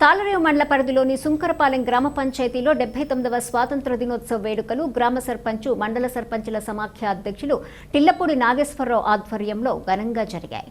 తాళరేవు మండల పరిధిలోని సుంకరపాలెం గ్రామ పంచాయతీలో డెబ్బై తొమ్మిదవ స్వాతంత్ర దినోత్సవ వేడుకలు గ్రామ సర్పంచు మండల సర్పంచుల సమాఖ్య అధ్యక్షులు టిల్లపూడి నాగేశ్వరరావు ఆధ్వర్యంలో ఘనంగా జరిగాయి.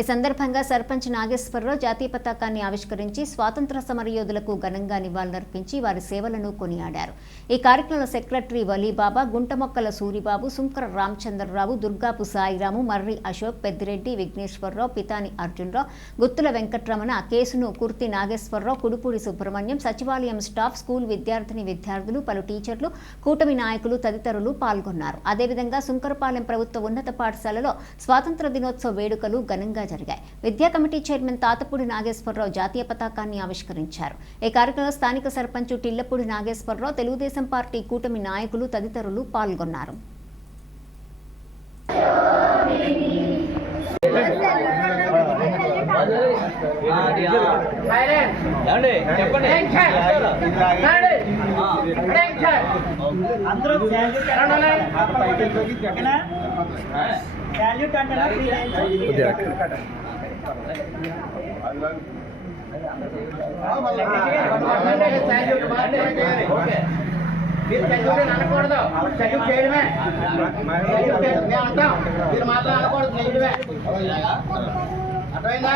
ఈ సందర్భంగా సర్పంచ్ నాగేశ్వరరావు జాతీయ పతాకాన్ని ఆవిష్కరించి స్వాతంత్ర సమరయోధులకు ఘనంగా నివాళులర్పించి వారి సేవలను కొనియాడారు. ఈ కార్యక్రమంలో సెక్రటరీ వలీబాబా గుంటమొక్కల సూరిబాబు సుంకర రామచంద్రరావు దుర్గాపు సాయిరాము మర్రి అశోక్ పెద్దిరెడ్డి విఘ్నేశ్వరరావు పితాని అర్జునరావు గుత్తుల వెంకట్రమణ కేసును కుర్తి నాగేశ్వరరావు కుడుపూడి సుబ్రహ్మణ్యం సచివాలయం స్టాఫ్ స్కూల్ విద్యార్థిని విద్యార్థులు పలు టీచర్లు కూటమి నాయకులు తదితరులు పాల్గొన్నారు. అదేవిధంగా సుంకరపాలెం ప్రభుత్వ ఉన్నత పాఠశాలలో స్వాతంత్ర దినోత్సవ వేడుకలు ఘనంగా జరిగాయి. విద్యా కమిటీ చైర్మన్ తాతపూడి నాగేశ్వరరావు జాతీయ పతాకాన్ని ఆవిష్కరించారు. ఈ కార్యక్రమంలో స్థానిక సర్పంచ్ టిల్లపూడి నాగేశ్వరరావు తెలుగుదేశం పార్టీ కూటమి నాయకులు తదితరులు పాల్గొన్నారు. ఏమండి? చెప్పండి. అందరూ శాల్యూట్ అంటే మీరు చదివితే అనకూడదు చదువు చేయడమే చదివి చేయడం మేము అంటాం మీరు మాత్రం అనకూడదు చేయడమే అర్థమైందా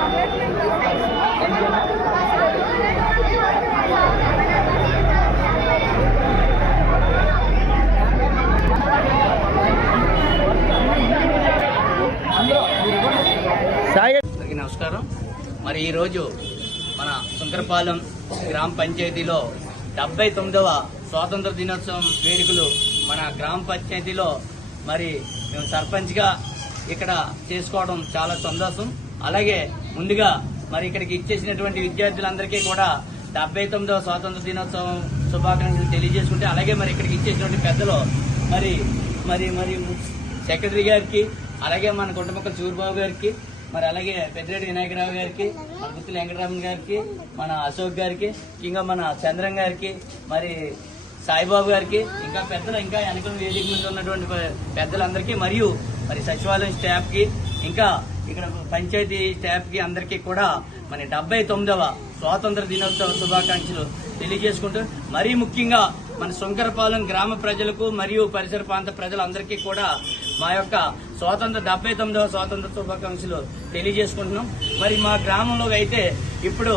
నమస్కారం. మరి ఈరోజు మన శంకరపాలెం గ్రామ పంచాయతీలో డెబ్బై తొమ్మిదవ స్వాతంత్ర దినోత్సవం వేడుకలు మన గ్రామ పంచాయతీలో మరి మేము సర్పంచ్గా ఇక్కడ చేసుకోవడం చాలా సంతోషం. అలాగే ముందుగా మరి ఇక్కడికి ఇచ్చేసినటువంటి విద్యార్థులందరికీ కూడా డెబ్బై తొమ్మిదవ స్వాతంత్ర దినోత్సవం శుభాకాంక్షలు తెలియజేసుకుంటే అలాగే మరి ఇక్కడికి ఇచ్చేసినటువంటి పెద్దలు మరి మరి మరి సెక్రటరీ గారికి అలాగే మన గుంటమొక్కల సూరిబాబు గారికి మరి అలాగే పెద్దిరెడ్డి వినాయకరావు గారికి మన వెంకటరామన్ గారికి మన అశోక్ గారికి ఇంకా మన చంద్రం గారికి మరి సాయిబాబు గారికి ఇంకా పెద్దలు ఇంకా వెనక వేదిక మీద ఉన్నటువంటి పెద్దలందరికీ మరియు మరి సచివాలయం స్టాఫ్కి ఇంకా ఇక్కడ పంచాయతీ స్టాఫ్కి అందరికీ కూడా మన డెబ్బై తొమ్మిదవ స్వాతంత్ర దినోత్సవ శుభాకాంక్షలు తెలియజేసుకుంటూ మరీ ముఖ్యంగా మన శంకరపాలెం గ్రామ ప్రజలకు మరియు పరిసర ప్రాంత ప్రజలందరికీ కూడా మా యొక్క స్వాతంత్ర డెబ్బై తొమ్మిదవ స్వాతంత్ర శుభాకాంక్షలు తెలియజేసుకుంటున్నాం. మరి మా గ్రామంలో అయితే ఇప్పుడు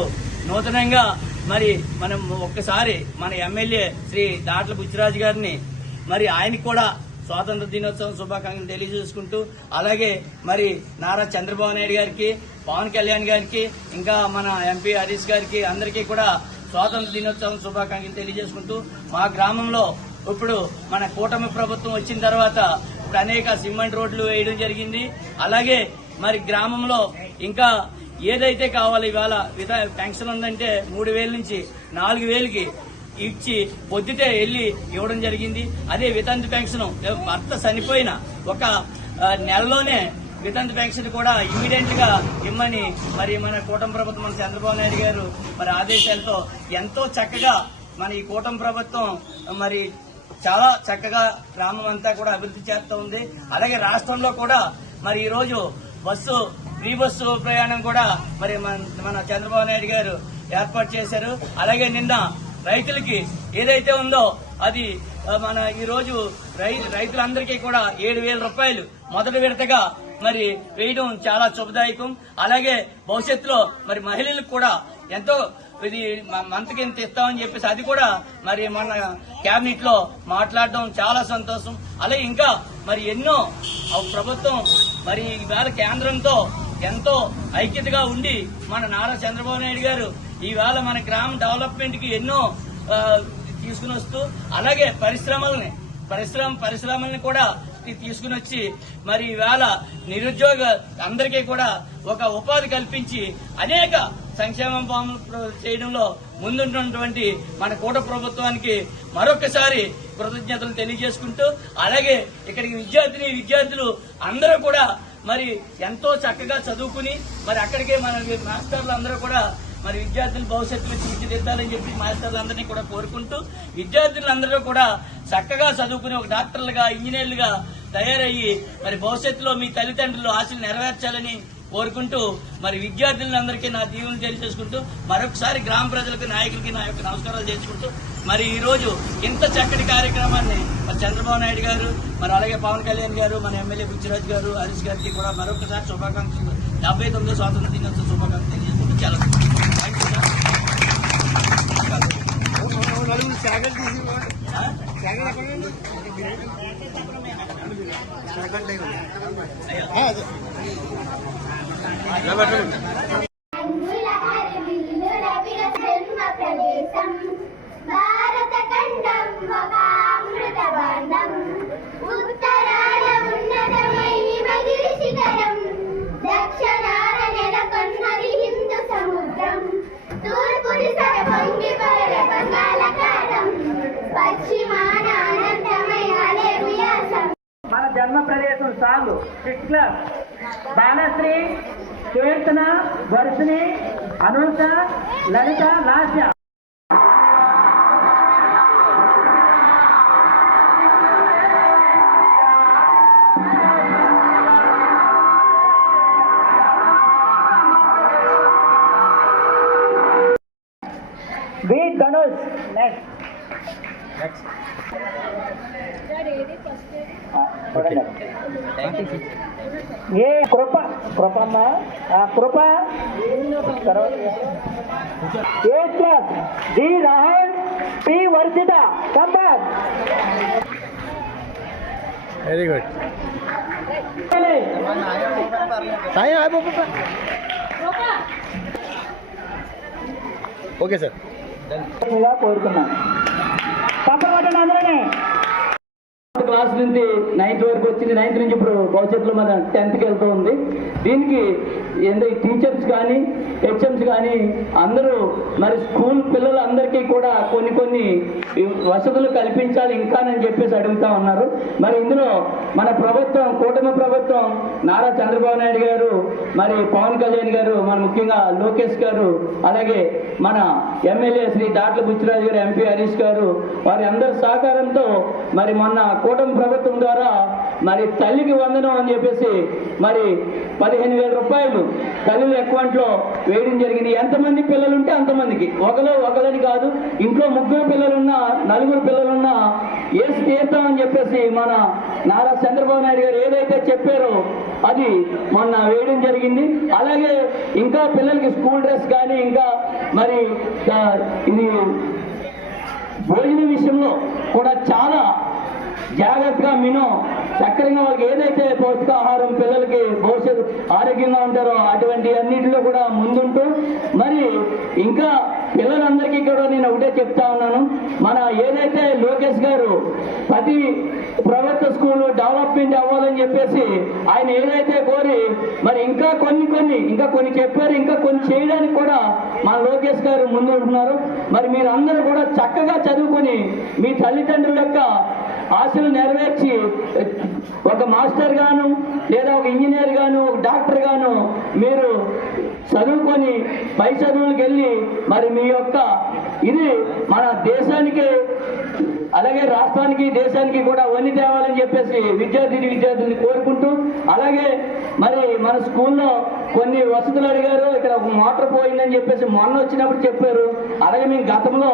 నూతనంగా మరి మనం ఒక్కసారి మన ఎమ్మెల్యే శ్రీ దాట్ల బుచ్చిరాజు గారిని మరి ఆయనకి కూడా స్వాతంత్ర దినోత్సవం శుభాకాంక్షలు తెలియజేసుకుంటూ అలాగే మరి నారా చంద్రబాబు నాయుడు గారికి పవన్ కళ్యాణ్ గారికి ఇంకా మన ఎంపీ హరీష్ గారికి అందరికీ కూడా స్వాతంత్ర దినోత్సవం శుభాకాంక్షలు తెలియజేసుకుంటూ మా గ్రామంలో ఇప్పుడు మన కూటమి ప్రభుత్వం వచ్చిన తర్వాత ఇప్పుడు అనేక సిమెంట్ రోడ్లు వేయడం జరిగింది. అలాగే మరి గ్రామంలో ఇంకా ఏదైతే కావాలి ఇవాళ విధా పెన్షన్ ఉందంటే మూడు వేల నుంచి నాలుగు వేలకి ఇచ్చి పొద్దుటే వెళ్ళి ఇవ్వడం జరిగింది. అదే వితంతు పెన్షన్ భర్త చనిపోయిన ఒక నెలలోనే వితంతు పెన్షన్ కూడా ఇమీడియట్గా ఇమ్మని మరి మన కూటమి ప్రభుత్వం మన చంద్రబాబు నాయుడు గారు మరి ఆదేశాలతో ఎంతో చక్కగా మన ఈ కూటమి ప్రభుత్వం మరి చాలా చక్కగా గ్రామం అంతా కూడా అభివృద్ధి చేస్తూ ఉంది. అలాగే రాష్ట్రంలో కూడా మరి ఈ రోజు బస్సు ఫ్రీ బస్సు ప్రయాణం కూడా మరి మన మన చంద్రబాబు నాయుడు గారు ఏర్పాటు చేశారు. అలాగే నిన్న రైతులకి ఏదైతే ఉందో అది మన ఈ రోజు రైతులందరికీ కూడా ఏడు వేల రూపాయలు మొదటి విడతగా మరి వేయడం చాలా శుభదాయకం. అలాగే భవిష్యత్తులో మరి మహిళలకు కూడా ఎంతో ఇది మంత్కి ఇంత ఇస్తామని చెప్పేసి అది కూడా మరి మన కేబినెట్లో మాట్లాడడం చాలా సంతోషం. అలాగే ఇంకా మరి ఎన్నో ప్రభుత్వం మరి ఈవేళ కేంద్రంతో ఎంతో ఐక్యతగా ఉండి మన నారా చంద్రబాబు నాయుడు గారు ఈవేళ మన గ్రామ డెవలప్మెంట్కి ఎన్నో తీసుకుని వస్తూ అలాగే పరిశ్రమల్ని పరిశ్రమ పరిశ్రమల్ని కూడా తీసుకుని వచ్చి మరి ఈవేళ నిరుద్యోగ అందరికీ కూడా ఒక ఉపాధి కల్పించి అనేక సంక్షేమ పాములు చేయడంలో ముందున్నటువంటి మన కూట ప్రభుత్వానికి మరొకసారి కృతజ్ఞతలు తెలియజేసుకుంటూ అలాగే ఇక్కడికి విద్యార్థిని విద్యార్థులు అందరూ కూడా మరి ఎంతో చక్కగా చదువుకుని మరి అక్కడికే మన మాస్టర్లు అందరూ కూడా మరి విద్యార్థుల భవిష్యత్తులో తీర్చిదిద్దాలని చెప్పి మాస్టర్లందరినీ కూడా కోరుకుంటూ విద్యార్థులందరూ కూడా చక్కగా చదువుకుని ఒక డాక్టర్లుగా ఇంజనీర్లుగా తయారయ్యి మరి భవిష్యత్తులో మీ తల్లిదండ్రులు ఆశలు నెరవేర్చాలని కోరుకుంటూ మరి విద్యార్థులందరికీ నా దీవులు తెలియజేసుకుంటూ మరొకసారి గ్రామ ప్రజలకు నాయకులకి నా యొక్క నమస్కారాలు చేసుకుంటూ మరి ఈ రోజు ఇంత చక్కటి కార్యక్రమాన్ని మరి చంద్రబాబు నాయుడు గారు మరి అలాగే పవన్ కళ్యాణ్ గారు మన ఎమ్మెల్యే బుచ్చిరాజు గారు హరీష్ గారికి కూడా మరొకసారి శుభాకాంక్షలు. డెబ్బై తొమ్మిదో స్వాతంత్ర దినోత్సవ శుభాకాంక్షలు తెలియజేసుకుంటూ చాలా థ్యాంక్ మన జన్మ ప్రదేశం భారత సిక్స్ ఒక అమృత श्वेतन वर्षने Anusha Lalitha Lasya B Dhanush next. Next. Sir, lady first. Ah, okay. Thank you. విలాసం మన జన్మ ప్రదేశం song six class Balasri Keerthana Varshini Anusha Lalitha Lasya B Dhanush next A Krupa Krupamma ఆ కృప తర్వాత A class D Rahul P Varshitha come back very good సాయం ఆపు, ఆపు, ఆపు. Okay sir కోరుకున్నాను తప్పకుండా అందరినీ క్లాస్ నుంచి నైన్త్ వరకు వచ్చింది. నైన్త్ నుంచి ఇప్పుడు భవిష్యత్తులో మన టెన్త్కి వెళ్తూ ఉంది. దీనికి ఏందో టీచర్స్ కానీ హెచ్ఎంస్ కానీ అందరూ మరి స్కూల్ పిల్లలందరికీ కూడా కొన్ని కొన్ని వసతులు కల్పించాలి ఇంకానని చెప్పేసి అడుగుతా ఉన్నారు. మరి ఇందులో మన ప్రభుత్వం కూటమి ప్రభుత్వం నారా చంద్రబాబు నాయుడు గారు మరి పవన్ కళ్యాణ్ గారు మన ముఖ్యంగా లోకేష్ గారు అలాగే మన ఎమ్మెల్యే శ్రీ దాట్ల బుచ్చిరాజు గారు ఎంపీ హరీష్ గారు వారి అందరి సహకారంతో మరి మొన్న కూటమి ప్రభుత్వం ద్వారా మరి తల్లికి వందనం అని చెప్పేసి మరి పదిహేను వేల రూపాయలు తల్లుల అకౌంట్లో వేయడం జరిగింది. ఎంతమంది పిల్లలు ఉంటే అంతమందికి. ఒకలో ఒకలని కాదు ఇంట్లో ముగ్గురు పిల్లలున్నా నలుగురు పిల్లలున్నా ఏసు తీర్థం అని చెప్పేసి మన నారా చంద్రబాబు నాయుడు గారు ఏదైతే చెప్పారో అది మొన్న వేయడం జరిగింది. అలాగే ఇంకా పిల్లలకి స్కూల్ డ్రెస్ కానీ ఇంకా మరి ఇది భోజనం విషయంలో కూడా చాలా జాగ్రత్తగా మినో. చక్కగా వాళ్ళకి ఏదైతే పౌష్టికాహారం పిల్లలకి భవిష్యత్తు ఆరోగ్యంగా ఉంటారో అటువంటి అన్నింటిలో కూడా ముందుంటూ మరి ఇంకా పిల్లలందరికీ కూడా నేను ఒకటే చెప్తా ఉన్నాను. మన ఏదైతే లోకేష్ గారు ప్రతి ప్రభుత్వ స్కూల్ డెవలప్మెంట్ అవ్వాలని చెప్పేసి ఆయన ఏదైతే కోరి మరి ఇంకా కొన్ని కొన్ని ఇంకా కొన్ని చెప్పారు ఇంకా కొన్ని చేయడానికి కూడా మన లోకేష్ గారు ముందు ఉంటున్నారు మరి మీరు అందరూ కూడా చక్కగా చదువుకొని మీ తల్లిదండ్రుల యొక్క ఆశలు నెరవేర్చి ఒక మాస్టర్ గాను లేదా ఒక ఇంజనీర్ గాను ఒక డాక్టర్ గాను మీరు చదువుకొని పై చదువులకు వెళ్ళి మరి మీ యొక్క ఇది మన దేశానికి అలాగే రాష్ట్రానికి దేశానికి కూడా వన్ని తేవాలని చెప్పేసి విద్యార్థిని విద్యార్థుల్ని కోరుకుంటూ అలాగే మరి మన స్కూల్లో కొన్ని వసతులు అడిగారు ఇక్కడ ఒక మోటార్ పోయిందని చెప్పేసి మొన్న వచ్చినప్పుడు చెప్పారు. అలాగే మేము గతంలో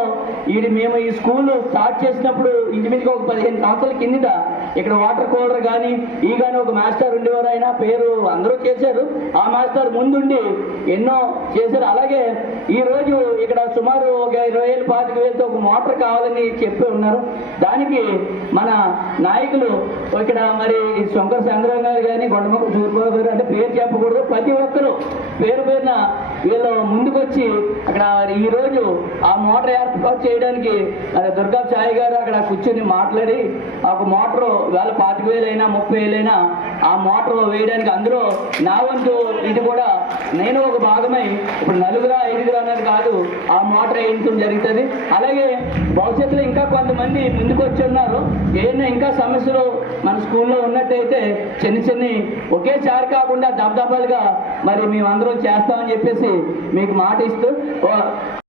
ఇది మేము ఈ స్కూల్ స్టార్ట్ చేసినప్పుడు ఇంచుమించుగా ఒక పదిహేను సంవత్సరాల కిందట ఇక్కడ వాటర్ కూలర్ కానీ ఈ కానీ ఒక మాస్టర్ ఉండేవారు ఆయన పేరు అందరూ చేశారు. ఆ మాస్టర్ ముందుండి ఎన్నో చేశారు. అలాగే ఈరోజు ఇక్కడ సుమారు ఒక ఇరవై వేలు పాతిక వేలతో ఒక మోటార్ కావాలని చెప్పి ఉన్నారు. దానికి మన నాయకులు ఇక్కడ మరి శంకర్ చంద్రబాబు గారు కానీ గొడవకు చూరుబాబు గారు అంటే పేరు చెప్పకూడదు. ప్రతి ఒక్కరు పేరు పేరున వీళ్ళు ముందుకొచ్చి అక్కడ ఈ రోజు ఆ మోటార్ ఏర్పాటు చేయడానికి మరి దుర్గా సాయి గారు అక్కడ కూర్చొని మాట్లాడి ఆ ఒక మోటార్ వేల పాతిక వేలైనా ముప్పై వేలైనా ఆ మోటార్ వేయడానికి అందరూ నా వంతు ఇది కూడా నేను ఒక భాగమై ఇప్పుడు నలుగురు ఐదుగురు అన్నది కాదు ఆ మోటార్ వేయించడం జరుగుతుంది. అలాగే భవిష్యత్తులో ఇంకా కొంతమంది ముందుకు వచ్చి ఉన్నారు ఏదైనా ఇంకా సమస్యలు మన స్కూల్లో ఉన్నట్టయితే చిన్న చిన్ని ఒకేసారి కాకుండా దబదబాలుగా మరి మేమందరం చేస్తామని చెప్పేసి మీకు మాట ఇస్తూ